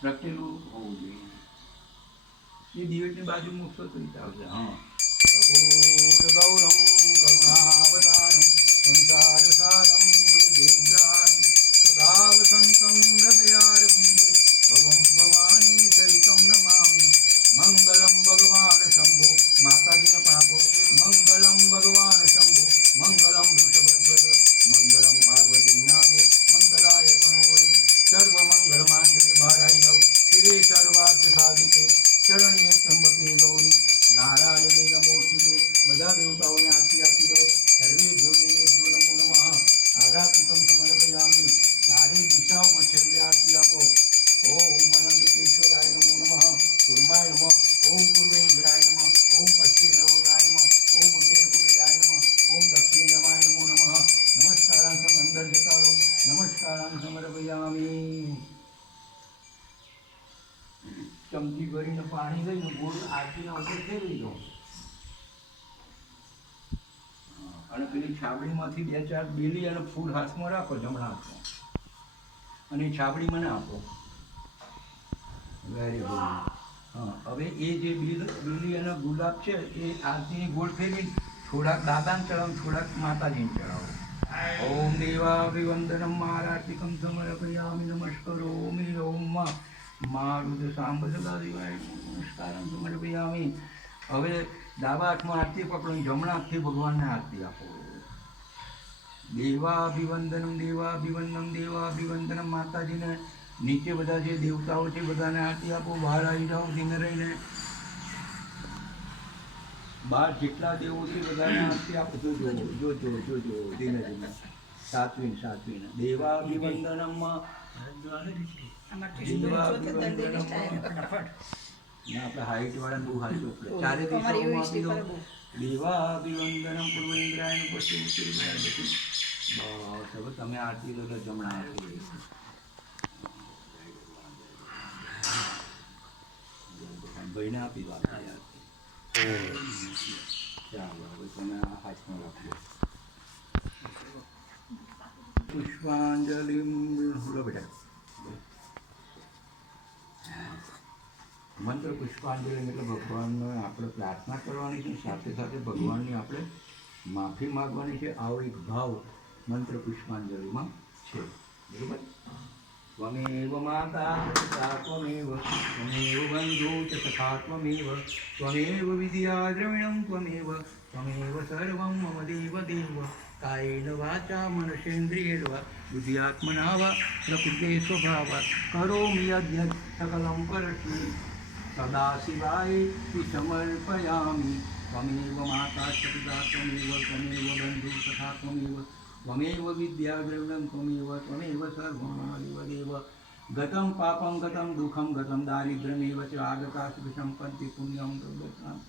પ્રગટેલું હોવું જોઈએ. એ દિવેટની બાજુ મૂકશો તો ઈ ચાલશે. હા. કપૂર ગૌરમ કરુણાવતારમ સંસાર સારમ બુદ્ધિભ્રારમ સદા વસંતમ હૃદયારવિંદે ભવમ ભવાની શરણ્ય ત્રંબકે ગૌરી નારાયણી નમોસ્તુતે બધા દેવતાઓને આરતી આપી દો. સર્વે જો દેવેભ્યો નમો નમઃ. આરાતિકમ સમર્પયામિ. ચારે પાણી લઈને ગોળ આરતીના ઉપર ફેરવી દો અને પેલી છાબડીમાંથી બે ચાર બેલી અને ફૂલ હાથમાં રાખો જમણા હાથમાં. અને છાબડી મને આપો. વેરી ગુડ હા, હવે એ જે બિલ, બીલી અને ગુલાબ છે, એ આરતીની ગોળ ફેરવી થોડાક દાદાને ચડાવો, થોડાક માતાજીને ચડાવો. ઓમ દેવાભિવંદનમ મારાર્તિકમ સમર્પયામિ નમસ્કરોમિ ઓમ ઓમ સાંબ સદા દેવાય નમસ્કારમ સમર્પયામિ હવે ડાબા હાથમાં આરતી પકડો જમણા હાથથી ભગવાનને આરતી આપો. દેવાભિવંદનમ દેવાભિવંદનમ દેવાભિવંદનમ માતાજીને નીચે બધા જે દેવતાઓ છે બધાને આરતી આપો. બહાર આવી જાઓ, ધીમે રહીને. બહાર જેટલા દેવો છે બધાને આરતી આપો. જોજો જોજો જોજો ધીમે ધીમે. સાત્વિન સાત્વિન. દેવાભિવંદનમ દેવાભિવંદનમ ના આપણે હાઈટ વાળા બહુ ચારે પશ્ચિમ બસ હવે તમે આરતી લો જમણા આરતી ભાઈને આપી દો આપણે આરતી ચાલો હવે તમે હાથમાં રાખજો. પુષ્પાંજલિ મંત્ર પુષ્પાંજલિ એટલે ભગવાનને આપણે પ્રાર્થના કરવાની છે, સાથે સાથે ભગવાનની આપણે માફી માગવાની છે. આવો એક ભાવ મંત્ર પુષ્પાંજલિમાં છે. બરોબર? ત્વમેવ માતા પિતા ત્વમેવ ત્વમેવ બંધુ ચ સખા ત્વમેવ ત્વમેવ વિદ્યા દ્રવિણમ ત્વમેવ ત્વમેવ સર્વમ મમ દેવ દેવ. कायेन वाचा मनसेंद्रियेण वा बुद्धियात्मना वा प्रकृते स्वभावा करोमि यद्यत् सकलं परस्मि सदाशिवाय ति समर्पयामि त्वमेव माता सपिता त्वमेव त्वमेव बन्धु तथा त्वमेव त्वमेव विद्याद्रव्यं त्वमेव त्वमेव सर्वमादिवदेव गतं पापं गतं दुःखं गतं दारिद्र्यमेव च आगता सुखसम्पत्तिपुण्यं दुर्गताम्।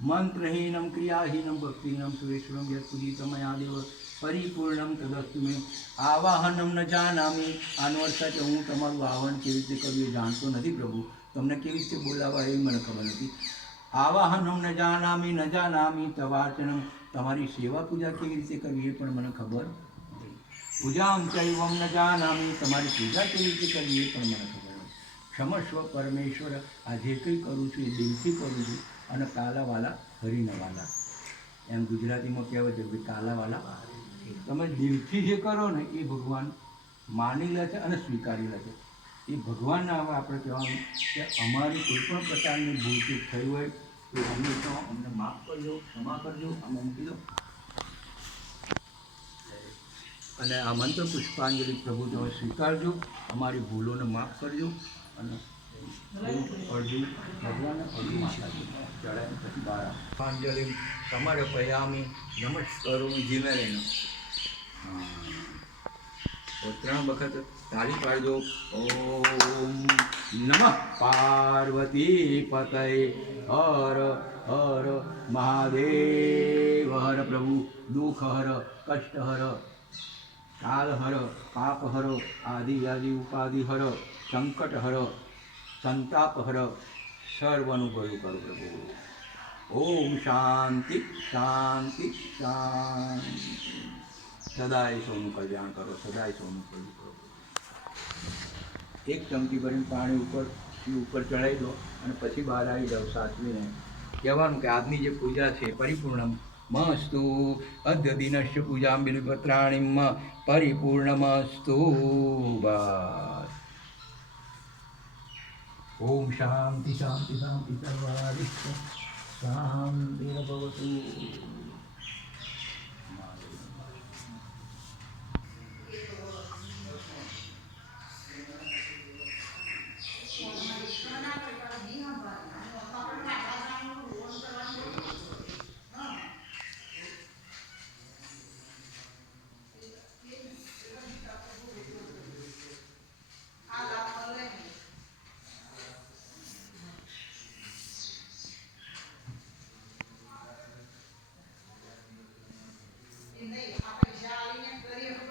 મંત્રહીનમ ક્રિયાહીનમ ભક્તિહીનમ સુરેશ્વરમ યત્ પૂજિતમયા પરિપૂર્ણમ તદસ્તુ મેં આવાહનમ ન જાનામી આનો અર્થ કે હું તમારું આહ્વાન કેવી રીતે કરવું એ જાણતો નથી પ્રભુ તમને કેવી રીતે બોલાવવા એ મને ખબર નથી। આવાહનમ ન જાનામી ન જાનામી, તવાર્ચનમ, તમારી સેવા પૂજા કેવી રીતે કરવી એ પણ મને ખબર નથી। પૂજામ ચૈવમ ન જાનામી, તમારી પૂજા કેવી રીતે કરવી એ પણ મને ખબર નથી। ક્ષમસ્વ પરમેશ્વર આ જે કંઈ કરું છું એ દિલથી કરું છું। અને કાલાવાલા હરિનવાલા. એમ ગુજરાતીમાં કહેવાય છે કે કાલાવાલા તમે દિલથી જે કરો ને એ ભગવાન માની લે છે અને સ્વીકારી લે છે. એ ભગવાનને હવે આપણે કહેવાનું કે અમારી કોઈ પણ પ્રકારની ભૂલચૂક થઈ હોય તો હંમેશા અમને માફ કરજો, ક્ષમા કરજો, અમે મૂકી દો અને આ મંત્ર પુષ્પાંજલિ પ્રભુ તમે સ્વીકારજો, અમારી ભૂલોને માફ કરજો અને અડધું ભગવાન અડધું માતાજી ચડાવીને પછી બહાર આવો. પુષ્પાંજલિ સમર્પયામિ નમસ્કારોમિ ધીમે રહીને હા. તો ત્રણ વખત તાળી પાડજો ઓમ નમઃ પાર્વતી પતય હર હર મહાદેવ હર પ્રભુ દુઃખ હર, કષ્ટ હર, કાલ હર, પાપ હર, આદિ આદિ ઉપાધિ હર, સંકટ હર સંતાપ હર સર્વનું ભલું કરો પ્રભુ. ઓમ શાંતિ શાંતિ શાંતિ. સદાય સૌનું કલ્યાણ કરો, સદાય સૌનું ભલું કરો. એક ચમચી ભરીને પાણી ઉપર ઉપર ચડાવી દો અને પછી બહાર આવી જાઓ સાચવીને. કહેવાનું કે આજની જે પૂજા છે પરિપૂર્ણ મસ્તુ. અદ્ય દિનશ્ય પૂજા બિલપત્રાણીમાં પરિપૂર્ણ મસ્તુ બસ. ઓમ શાંતિ શાંતિ શાંતિ સર્વારિષ્ટ શાંતિરભવતુ Aku jalinya.